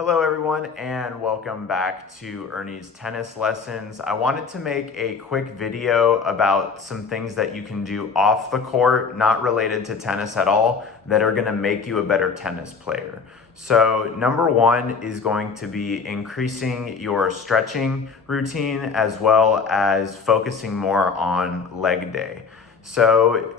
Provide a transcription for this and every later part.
Hello everyone and welcome back to Ernie's Tennis Lessons. I wanted to make a quick video about some things that you can do off the court, not related to tennis at all, that are gonna make you a better tennis player. So number one is going to be increasing your stretching routine as well as focusing more on leg day. So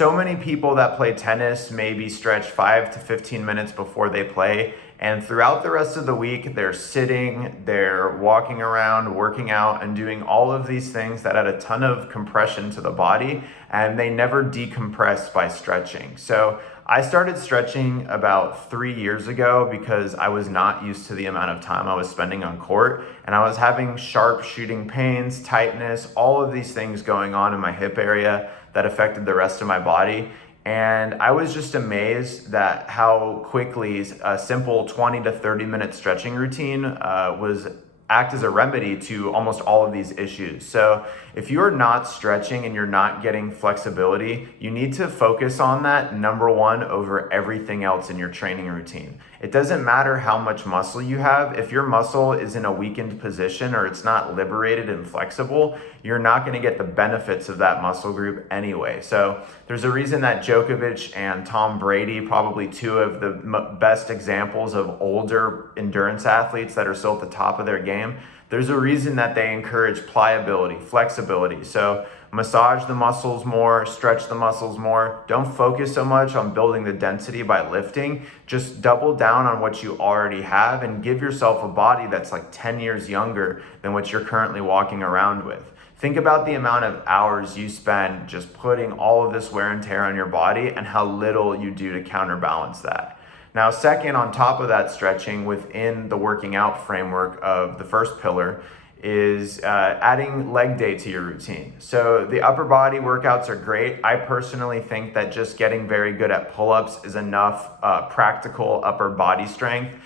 many people that play tennis maybe stretch 5 to 15 minutes before they play, and throughout the rest of the week, they're sitting, they're walking around, working out, and doing all of these things that add a ton of compression to the body, and they never decompress by stretching. So I started stretching about 3 years ago because I was not used to the amount of time I was spending on court, and I was having sharp shooting pains, tightness, all of these things going on in my hip area that affected the rest of my body. And I was just amazed that how quickly a simple 20 to 30 minute stretching routine was act as a remedy to almost all of these issues. So if you're not stretching and you're not getting flexibility, you need to focus on that number one over everything else in your training routine. It doesn't matter how much muscle you have. If your muscle is in a weakened position or it's not liberated and flexible, you're not going to get the benefits of that muscle group anyway. So there's a reason that Djokovic and Tom Brady, probably two of the best examples of older endurance athletes that are still at the top of their game, there's a reason that they encourage pliability, flexibility. So massage the muscles more, stretch the muscles more. Don't focus so much on building the density by lifting. Just double down on what you already have and give yourself a body that's like 10 years younger than what you're currently walking around with. Think about the amount of hours you spend just putting all of this wear and tear on your body and how little you do to counterbalance that. Now, second, on top of that stretching within the working out framework of the first pillar is adding leg day to your routine. So the upper body workouts are great. I personally think that just getting very good at pull-ups is enough practical upper body strength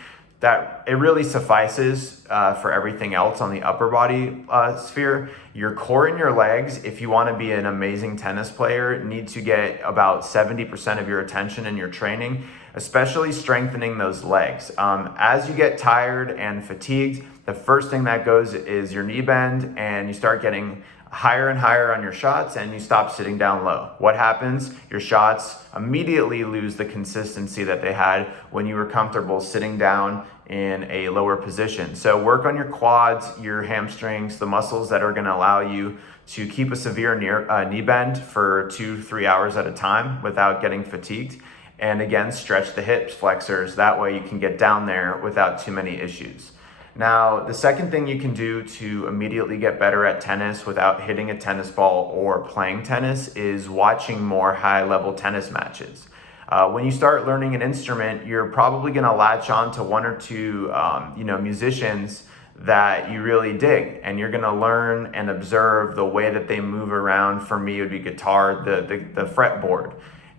that it really suffices for everything else on the upper body sphere. Your core and your legs, if you want to be an amazing tennis player, need to get about 70% of your attention in your training, especially strengthening those legs. As you get tired and fatigued, the first thing that goes is your knee bend, and you start getting higher and higher on your shots, and you stop sitting down low. What happens? Your shots immediately lose the consistency that they had when you were comfortable sitting down in a lower position. So work on your quads, your hamstrings, the muscles that are going to allow you to keep a severe knee bend for 2-3 hours at a time without getting fatigued. And again, stretch the hips, flexors. That way you can get down there without too many issues. Now, the second thing you can do to immediately get better at tennis without hitting a tennis ball or playing tennis is watching more high-level tennis matches. When you start learning an instrument, you're probably going to latch on to one or two musicians that you really dig, and you're going to learn and observe the way that they move around. For me, it would be guitar, the fretboard.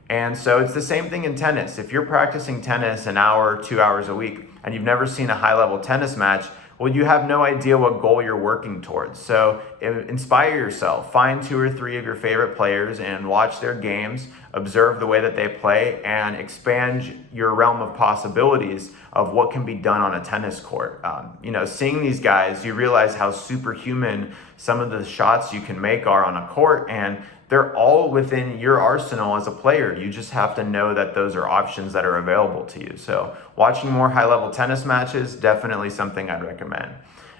And so it's the same thing in tennis. If you're practicing tennis an hour, 2 hours a week, and you've never seen a high-level tennis match, well, you have no idea what goal you're working towards. So inspire yourself. Find 2 or 3 of your favorite players and watch their games, observe the way that they play, and expand your realm of possibilities of what can be done on a tennis court. Seeing these guys, you realize how superhuman some of the shots you can make are on a court, and they're all within your arsenal as a player. You just have to know that those are options that are available to you. So watching more high-level tennis matches, definitely something I'd recommend.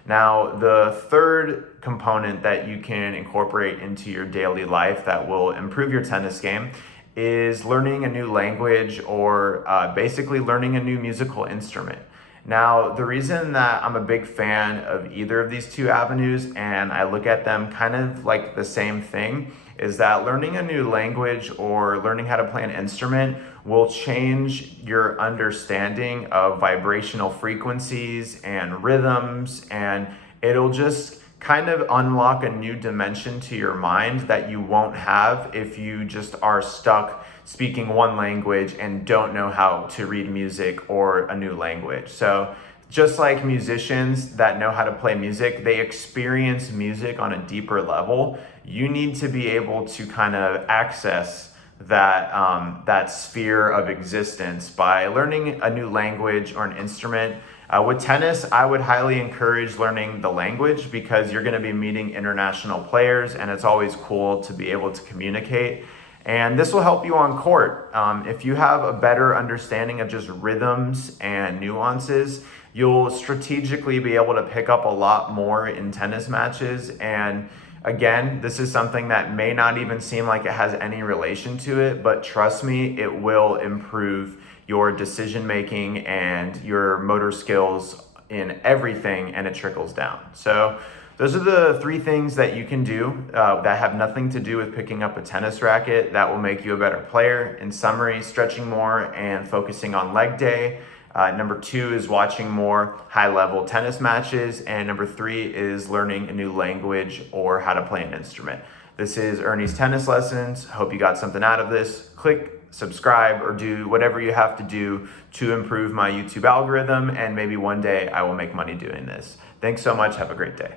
Now, the third component that you can incorporate into your daily life that will improve your tennis game is learning a new language or basically learning a new musical instrument. Now, the reason that I'm a big fan of either of these two avenues, and I look at them kind of like the same thing, is that learning a new language or learning how to play an instrument will change your understanding of vibrational frequencies and rhythms, and it'll just kind of unlock a new dimension to your mind that you won't have if you just are stuck speaking one language and don't know how to read music or a new language. So just like musicians that know how to play music, they experience music on a deeper level. You need to be able to kind of access that sphere of existence by learning a new language or an instrument. With tennis, I would highly encourage learning the language because you're going to be meeting international players, and it's always cool to be able to communicate. And this will help you on court. If you have a better understanding of just rhythms and nuances, you'll strategically be able to pick up a lot more in tennis matches. And again, this is something that may not even seem like it has any relation to it, but trust me, it will improve your decision making and your motor skills in everything, and it trickles down. So those are the 3 things that you can do that have nothing to do with picking up a tennis racket that will make you a better player. In summary, stretching more and focusing on leg day. Number 2 is watching more high-level tennis matches. And number 3 is learning a new language or how to play an instrument. This is Ernie's Tennis Lessons. Hope you got something out of this. Click subscribe or do whatever you have to do to improve my YouTube algorithm, and maybe one day I will make money doing this. Thanks so much. Have a great day.